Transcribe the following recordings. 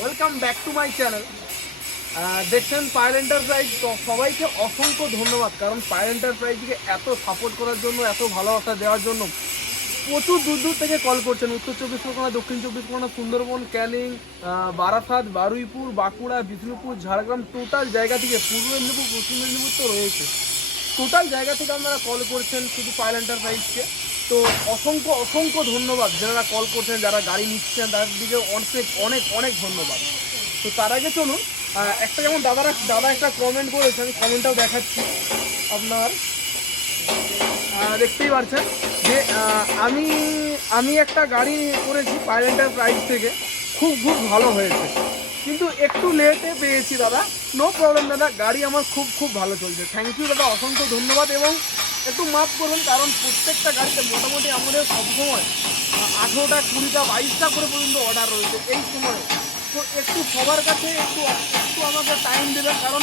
Welcome back to my channel দেখছেন Payel enterprise সবাইকে অসংখ্য ধন্যবাদ। কারণ পায়েল এন্টারপ্রাইজকে এত সাপোর্ট করার জন্য, এত ভালোবাসা দেওয়ার জন্য প্রচুর দূর দূর থেকে কল করছেন। উত্তর চব্বিশ পরগনা, দক্ষিণ চব্বিশ পরগনা, সুন্দরবন, ক্যানিং বারাসাত, বারুইপুর, বাঁকুড়া, বিষ্ণুপুর, ঝাড়গ্রাম টোটাল জায়গা থেকে পূর্ব মেদিনীপুর, পশ্চিম মেদিনীপুর তো রয়েছে। টোটাল জায়গা থেকে আপনারা কল করছেন শুধু পায়েল এন্টারপ্রাইজকে তো অসংখ্য অসংখ্য ধন্যবাদ যারা কল করছেন, যারা গাড়ি নিচ্ছেন, তাদের দিকে অনেক অনেক অনেক ধন্যবাদ। তো তার আগে চলুন একটা যেমন দাদারা, দাদা একটা কমেন্ট করেছে, আমি কমেন্টটাও দেখাচ্ছি আপনার। দেখতেই পারছেন যে আমি আমি একটা গাড়ি করেছি পাইলেন্টার প্রাইস থেকে। খুব খুব ভালো হয়েছে। কিন্তু একটু লেটে পেয়েছি দাদা। নো প্রবলেম দাদা। গাড়ি আমার খুব খুব ভালো চলছে। থ্যাংক ইউ দাদা। অসংখ্য ধন্যবাদ এবং একটু মাফ করুন কারণ প্রত্যেকটা গাড়িতে মোটামুটি আমাদের সবসময় আঠেরোটা, কুড়িটা, বাইশটা করে পর্যন্ত অর্ডার রয়েছে এই সময়। তো একটু সবার কাছে একটু একটু আমাকে টাইম দেবেন, কারণ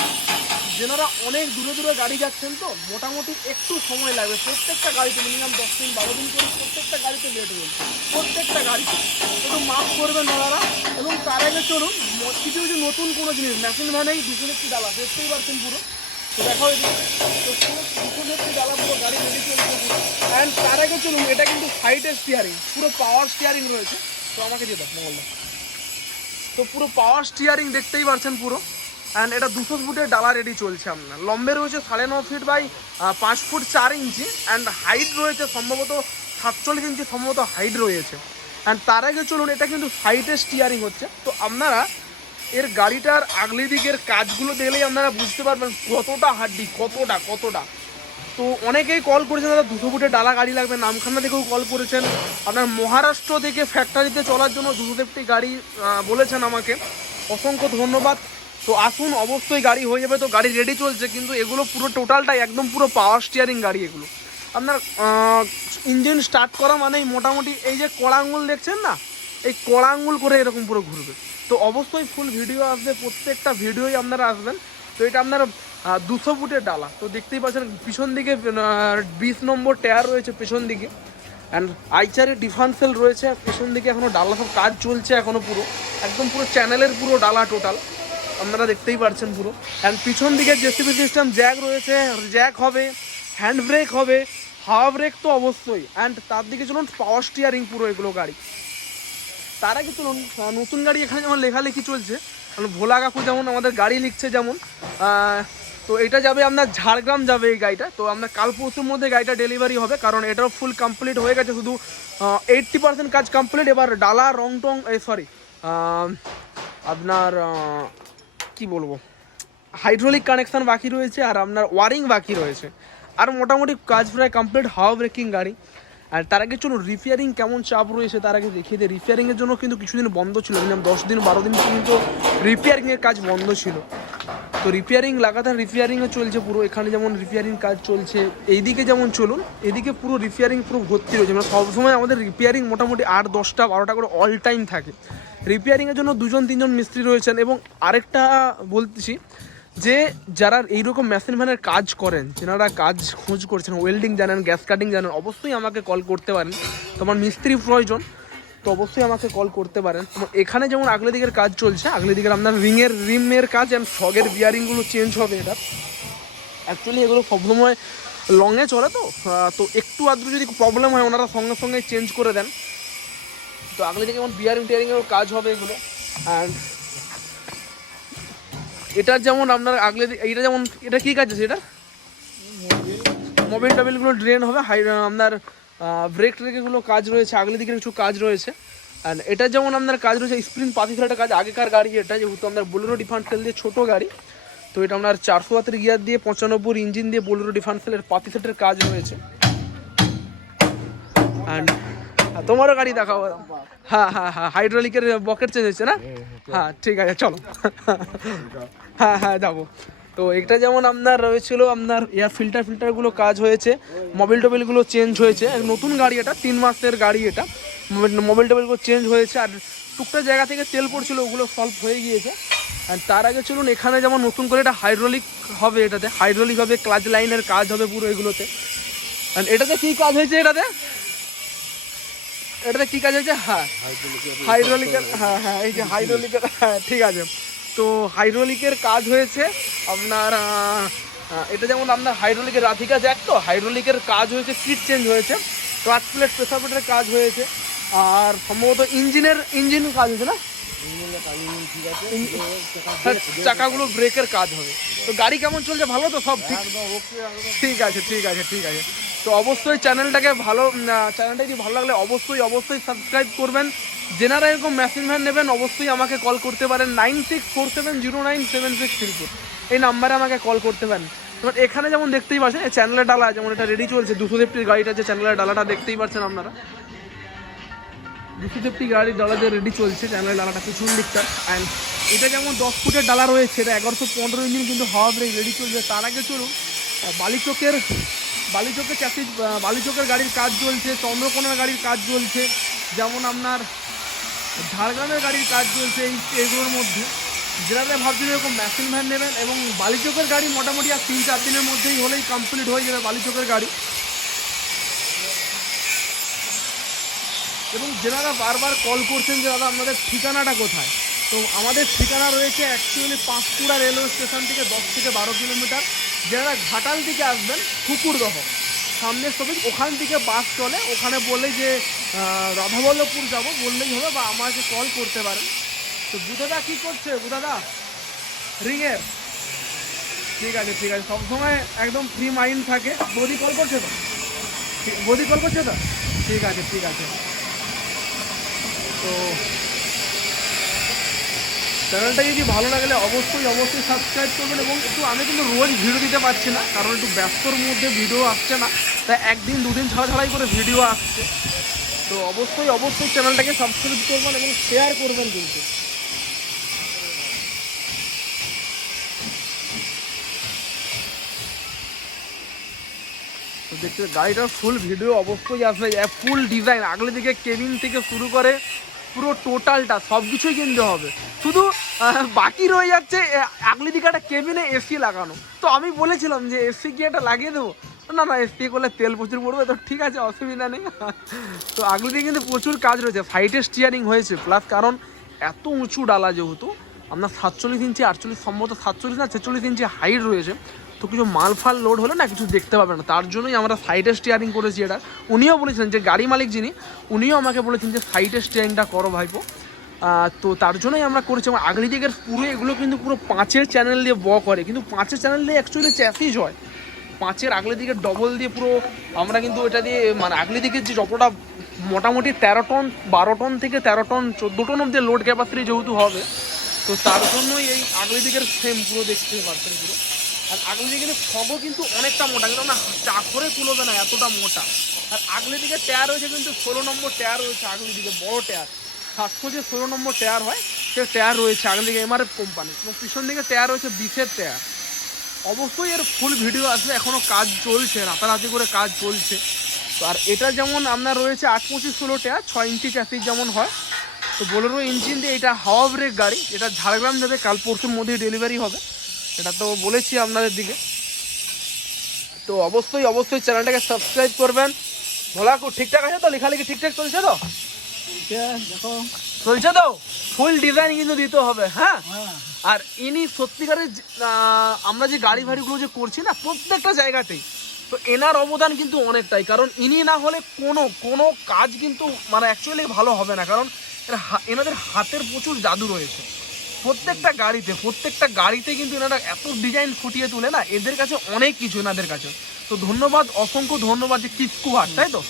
যেনারা অনেক দূরে দূরে গাড়ি যাচ্ছেন তো, মোটামুটি একটু সময় লাগবে। প্রত্যেকটা গাড়িতে মিনিমাম দশ দিন, বারো দিন করে প্রত্যেকটা গাড়িতে লেট হয়ে প্রত্যেকটা গাড়িতে। একটু মাফ করবেন ওনারা এবং তার আগে চলুন কিছু কিছু নতুন কোনো জিনিস মেশিন ভ্যানেই দুশো একটি ডালা দেখতেই পারছেন পুরো। দেখা গাড়ি রেডি চলছে অ্যান্ড তার আগে চলুন, এটা কিন্তু সাইডের স্টিয়ারিং পুরো পাওয়ার স্টিয়ারিং রয়েছে। তো আমাকে দিয়ে মঙ্গলদা। তো পুরো পাওয়ার স্টিয়ারিং দেখতেই পাচ্ছেন পুরো। অ্যান্ড এটা দুশো ফুটের ডালা রেডি চলছে আপনার। লম্বে রয়েছে সাড়ে ন ফিট বাই পাঁচ ফুট চার ইঞ্চি অ্যান্ড হাইট রয়েছে সম্ভবত সাতচল্লিশ ইঞ্চি সম্ভবত হাইট রয়েছে। অ্যান্ড তার আগে চলুন, এটা কিন্তু সাইডে স্টিয়ারিং হচ্ছে। তো আপনারা এর গাড়িটার আগলি দিকের কাজগুলো দেখলেই আপনারা বুঝতে পারবেন কতটা হাড্ডি, কতটা কতটা। তো অনেকেই কল করেছেন, দাদা, দুশো ফুটে ডালা গাড়ি লাগবে। নামখানা থেকেও কল করেছেন। আপনার মহারাষ্ট্র থেকে ফ্যাক্টরিতে চলার জন্য দুশো ফিফটি গাড়ি বলেছেন আমাকে। অসংখ্য ধন্যবাদ। তো আসুন, অবশ্যই গাড়ি হয়ে যাবে। তো গাড়ি রেডি চলছে, কিন্তু এগুলো পুরো টোটালটাই একদম পুরো পাওয়ার স্টিয়ারিং গাড়ি এগুলো। আপনার ইঞ্জিন স্টার্ট করা মানেই মোটামুটি এই যে কড়া আঙুল দেখছেন না? এই কড়া আঙুল করে এরকম পুরো ঘুরবে। তো অবশ্যই ফুল ভিডিও আসবে, প্রত্যেকটা ভিডিওই আপনারা আসবেন। তো এটা আপনার দুশো ফুটের ডালা। তো দেখতেই পাচ্ছেন, পিছন দিকে বিশ নম্বর টায়ার রয়েছে পেছন দিকে। অ্যান্ড আইচারে ডিফারেন্সিয়াল রয়েছে পেছন দিকে এখনও ডালা সব কাজ চলছে এখনও পুরো। একদম পুরো চ্যানেলের পুরো ডালা টোটাল আপনারা দেখতেই পারছেন পুরো। অ্যান্ড পিছন দিকে জেসিবি সিস্টেম জ্যাক রয়েছে জ্যাক হবে হ্যান্ড ব্রেক হবে হাওয়া ব্রেক তো অবশ্যই। অ্যান্ড তার দিকে চলুন পাওয়ার স্টিয়ারিং পুরো এগুলো গাড়ি। তার চলুন নতুন গাড়ি এখানে যেমন লেখালেখি চলছে মানে ভোলা কাকু যেমন আমাদের গাড়ি লিখছে যেমন তো এটা যাবে আপনার ঝাড়গ্রাম যাবে এই গাড়িটা, তো আপনার কাল পরশুর মধ্যে গাড়িটা ডেলিভারি হবে, কারণ এটাও ফুল কমপ্লিট হয়ে গেছে, শুধু এইট্টি পার্সেন্ট কাজ কমপ্লিট এবার ডালা রং টং সরি আপনার কি বলব হাইড্রোলিক কানেকশন বাকি রয়েছে আর আপনার ওয়ারিং বাকি রয়েছে, আর মোটামুটি কাজ প্রায় কমপ্লিট হাওয়া ব্রেকিং গাড়ি। আর তার আগে চলুন রিপেয়ারিং কেমন চাপ রয়েছে তার আগে দেখিয়ে দিই। রিপেয়ারিংয়ের জন্য কিন্তু কিছুদিন বন্ধ ছিল, মিনিমাম দশ দিন, বারো দিন পর্যন্ত রিপেয়ারিংয়ের কাজ বন্ধ ছিল। তো রিপেয়ারিং লাগাতার রিপেয়ারিংও চলছে পুরো, এখানে যেমন রিপেয়ারিং কাজ চলছে, এইদিকে যেমন চলুন, এদিকে পুরো রিপেয়ারিং পুরো ভর্তি রয়েছে। মানে সবসময় আমাদের রিপেয়ারিং মোটামুটি আট, দশটা, বারোটা করে অল টাইম থাকে। রিপেয়ারিংয়ের জন্য দুজন, তিনজন মিস্ত্রি রয়েছেন এবং আরেকটা বলতেছি যে যারা এইরকম মেশিন ভ্যানের কাজ করেন, যেনারা কাজ খোঁজ করছেন ওয়েল্ডিং জানেন গ্যাস কাটিং জানেন, অবশ্যই আমাকে কল করতে পারেন। তোমার মিস্ত্রি প্রয়োজন, তো অবশ্যই আমাকে কল করতে পারেন। এখানে যেমন আগলে দিকের কাজ চলছে, আগলে দিকের আপনার রিংয়ের রিমের কাজ অ্যান্ড ফগের বিয়ারিংগুলো চেঞ্জ হবে এটা। অ্যাকচুয়ালি এগুলো সবসময় লংয়ে চলে তো তো একটু আদ্র যদি প্রবলেম হয়, ওনারা সঙ্গে সঙ্গে চেঞ্জ করে দেন। তো আগলে দিকে যেমন বিয়ারিং টিয়ারিংয়ের কাজ হবে এগুলো। অ্যান্ড এটার যেমন আপনার আগলে এইটা যেমন এটা কি কাজ আছে এটা? মোবিল টোবিলগুলো ড্রেন হবে হাই আপনার ব্রেক ট্রেকগুলো কাজ রয়েছে আগলে দিকে কিছু কাজ রয়েছে। আর এটা যেমন আপনার কাজ রয়েছে স্প্রিং পাতি ফেলাটা কাজ আগেকার গাড়ি এটা যেহেতু আপনার বোলেরো ডিফারেন্সিয়াল দিয়ে ছোটো গাড়ি তো এটা আপনার চারশো হাতের গিয়ার দিয়ে পঁচানব্বই ইঞ্জিন দিয়ে বোলেরো ডিফারেন্সিয়ালের পাতি সেটের কাজ রয়েছে। অ্যান্ড তোমারও গাড়ি দেখাবো হ্যাঁ হ্যাঁ হ্যাঁ হাইড্রোলিকের বকেট চেঞ্জ হয়েছে না? হ্যাঁ ঠিক আছে চলো। হ্যাঁ হ্যাঁ যাব। তো এটা যেমন আপনার রয়েছিল, আপনার এয়ার ফিল্টার, ফিল্টারগুলো কাজ হয়েছে মোবিল টোবিলগুলো চেঞ্জ হয়েছে নতুন গাড়ি এটা, তিন মাসের গাড়ি এটা। মোবিল টোবিলগুলো চেঞ্জ হয়েছে, আর টুকটা জায়গা থেকে তেল পড়ছিল, ওগুলো সলভ হয়ে গিয়েছে। আর তার আগে চলুন, এখানে যেমন নতুন করে এটা হাইড্রোলিক হবে এটাতে হাইড্রোলিক হবে ক্লাচ লাইনের কাজ হবে পুরো এগুলোতে। আর এটাতে কী কাজ হয়েছে এটাতে? এটাতে কি কাজ হয়েছে? হ্যাঁ হাইড্রোলিকের হ্যাঁ হ্যাঁ এই যে হাইড্রোলিকের হ্যাঁ ঠিক আছে। তো হাইড্রোলিকের কাজ হয়েছে। আপনার এটা যেমন আপনার হাইড্রোলিকের রাধিকা জ্যাক তো হাইড্রোলিকের কাজ হয়েছে কিট চেঞ্জ হয়েছে। ক্লাচ প্লেট প্রেসার প্লেটের কাজ হয়েছে। আর সম্ভবত ইঞ্জিনের ইঞ্জিন কাজ হয়েছে না? হ্যাঁ, চাকাগুলো ব্রেকের কাজ হবে। তো গাড়ি কেমন চলছে? ভালো তো সব? ঠিক ঠিক আছে ঠিক আছে ঠিক আছে। তো অবশ্যই চ্যানেলটাকে ভালো চ্যানেলটা যদি ভালো লাগলে অবশ্যই অবশ্যই সাবস্ক্রাইব করবেন। যেনারা এরকম মেশিন ভ্যান নেবেন, অবশ্যই আমাকে কল করতে পারেন nine six four seven zero nine seven six three four এই নাম্বারে আমাকে কল করতে পারেন। এবার এখানে যেমন দেখতেই পাচ্ছেন, এই চ্যানেলের ডালা যেমন এটা রেডি চলছে, দুশো সেফটির গাড়িটা যে চ্যানেলের ডালাটা দেখতেই পাচ্ছেন আপনারা। দুশো সেফটি গাড়ির ডালা যে রেডি চলছে চ্যানেলের ডালাটা পিছন দিকটা। অ্যান্ড এটা যেমন দশ ফুটের ডালা রয়েছে, এটা এগারোশো পনেরো ইঞ্জিন কিন্তু হাওয়া ব্রেক রেডি চলছে তার আগে চলুন বালিচকের বালিচকের চাষি বালিচকের গাড়ির কাজ চলছে, চন্দ্রকোনার গাড়ির কাজ চলছে, যেমন আপনার ঝাড়গ্রামের গাড়ির কাজ চলছে এই এগুলোর মধ্যে। যেটাতে ভাবছেন এরকম মেশিন ভ্যান নেবেন এবং বালিচকের গাড়ি মোটামুটি আর তিন চার দিনের মধ্যেই হলেই কমপ্লিট হয়ে যাবে বালিচকের গাড়ি। এবং যেনারা বারবার কল করছেন যে দাদা আপনাদের ঠিকানাটা কোথায়? তো আমাদের ঠিকানা রয়েছে অ্যাকচুয়ালি পাঁশকুড়া রেলওয়ে স্টেশন থেকে দশ থেকে বারো কিলোমিটার যারা ঘাটাল দিকে আসবেন ঠাকুরদহ সামনের স্টপেজ ওখান থেকে বাস চলে। ওখানে বলে যে রাধাবল্লভপুর যাব, বললেই হবে বা আমাকে কল করতে পারেন। তো বুধাদা কী করছে? বুধাদা রিংয়ের ঠিক আছে ঠিক আছে। সবসময় একদম ফ্রি মাইন্ড থাকে। বদি কল করছে তো? বদি কল করছে তো? ঠিক আছে ঠিক আছে। তো চ্যানেলটা যদি ভালো লাগলে অবশ্যই অবশ্যই সাবস্ক্রাইব করবেন এবং একটু আমি কিন্তু রোজ ভিডিও দিতে পারছি না, কারণ একটু ব্যস্তর মধ্যে ভিডিও আসছে না। তাই একদিন, দুদিন ছাড়া ছাড়াই করে ভিডিও আসছে। তো অবশ্যই অবশ্যই চ্যানেলটাকে সাবস্ক্রাইব করবেন এবং শেয়ার করবেন কিন্তু। দেখতে, গাড়িটার ফুল ভিডিও অবশ্যই আসবে। ফুল ডিজাইন আগলে দিকে কেবিন থেকে শুরু করে পুরো টোটালটা সব কিছুই কিনতে হবে। শুধু বাকি রয়ে যাচ্ছে আগলি দিকে একটা কেবিনে এসি লাগানো। তো আমি বলেছিলাম যে এসি কি একটা লাগিয়ে দেবো? না না এসি করলে তেল প্রচুর পড়বে, তো ঠিক আছে, অসুবিধা নেই। তো আগলি দিকে কিন্তু প্রচুর কাজ রয়েছে সাইডে স্টিয়ারিং হয়েছে প্লাস কারণ এত উঁচু ডালা যেহেতু, আপনার সাতচল্লিশ ইঞ্চি, আটচল্লিশ, সম্ভবত সাতচল্লিশ না, ছেচল্লিশ ইঞ্চি হাইট রয়েছে। তো কিছু মাল ফাল লোড হলে না কিছু দেখতে পাবে না। তার জন্যই আমরা সাইডে স্টিয়ারিং করেছি এটা। উনিও বলেছিলেন যে গাড়ি মালিক যিনি, উনিও আমাকে বলেছেন যে সাইডে স্টিয়ারিংটা করো ভাইপো। তো তার জন্যই আমরা করেছি আমার আগলি দিকের পুরো এগুলো কিন্তু পুরো পাঁচের চ্যানেল দিয়ে ব করে। কিন্তু পাঁচের চ্যানেল দিয়ে অ্যাকচুয়ালি চ্যাসিজ হয়। পাঁচের আগলে দিকে ডবল দিয়ে পুরো আমরা কিন্তু এটা দিয়ে মানে আগলি দিকের যে যতটা মোটামুটি তেরো টন বারো টন থেকে তেরো টন চোদ্দ টন অব্দি লোড ক্যাপাসিটি যেহেতু হবে, তো তার জন্যই এই আগলি দিকের ফ্রেম পুরো দেখতে পারছেন পুরো। আর আগলি দিকে কিন্তু ফগও কিন্তু অনেকটা মোটা, কিন্তু না চাকরে কুলোবে না, এতটা মোটা। আর আগলি দিকে টায়ার রয়েছে কিন্তু ষোলো নম্বর টায়ার রয়েছে আগলি দিকে বড় টায়ার। সাতশো যে ষোলো নম্বর টায়ার হয়, সে টায়ার রয়েছে আগলি দিকে এমআরএফ কোম্পানি। এবং পিছন দিকে টায়ার রয়েছে বিশের টায়ার। অবশ্যই এর ফুল ভিডিও আসবে এখনও কাজ চলছে, রাতারাতি করে কাজ চলছে। তো আর এটা যেমন আপনার রয়েছে আট পঁচিশ ষোলো টায়ার, ছয় ইঞ্চি চাষির যেমন হয়, তো বোলেরো ইঞ্জিন দিয়ে এটা হাওয়া ব্রেক গাড়ি এটা ঝাড়গ্রাম যাবে, কাল পরশুর মধ্যেই ডেলিভারি হবে। এটা তো বলেছি আপনাদের দিকে। তো অবশ্যই অবশ্যই চ্যানেলটাকে সাবস্ক্রাইব করবেন। ভোলা কো ঠিকঠাক আছে তো? লেখালেখি ঠিকঠাক চলছে তো? চলছে তো? ফুল ডিজাইন কিন্তু দিতে হবে হ্যাঁ? হ্যাঁ। আর ইনি সত্যিকারের আমরা যে গাড়ি ভাড়িগুলো যে করছি না প্রত্যেকটা জায়গাতেই তো এনার অবদান কিন্তু অনেকটাই। কারণ ইনি না হলে কোনো কোনো কাজ কিন্তু মানে অ্যাকচুয়ালি ভালো হবে না। কারণ এনাদের হাতের প্রচুর জাদু রয়েছে। প্রত্যেকটা গাড়িতে প্রত্যেকটা গাড়িতে কিন্তু এনারা এত ডিজাইন ফুটিয়ে তোলে না এদের কাছে অনেক কিছু এনাদের কাছে। তো ধন্যবাদ অসংখ্য ধন্যবাদ যে কিসকু হাট তাই তো?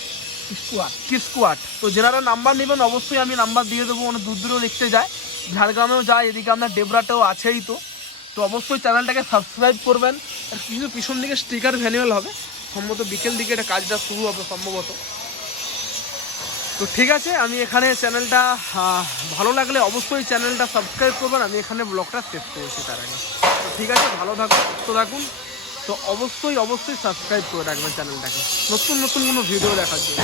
কিসকু আট তো যেনারা নাম্বার নেবেন অবশ্যই আমি নাম্বার দিয়ে দেবো অনেক দূর দূরেও লিখতে যায়। ঝাড়গ্রামেও যায় এদিকে আপনার ডেবরাটাও আছেই তো। তো অবশ্যই চ্যানেলটাকে সাবস্ক্রাইব করবেন। আর কিছু পিছন দিকে স্টিকার ভ্যানুয়াল হবে। সম্ভবত বিকেল দিকে এটা কাজটা শুরু হবে সম্ভবত। তো ঠিক আছে, আমি এখানে চ্যানেলটা ভালো লাগলে অবশ্যই চ্যানেলটা সাবস্ক্রাইব করবেন। আমি এখানে ব্লগটা শেষ করেছি তার আগে। তো ঠিক আছে, ভালো থাকুন, সুস্থ থাকুন। তো অবশ্যই অবশ্যই সাবস্ক্রাইব করে রাখবেন চ্যানেলটাকে নতুন নতুন কোনো ভিডিও দেখার জন্য।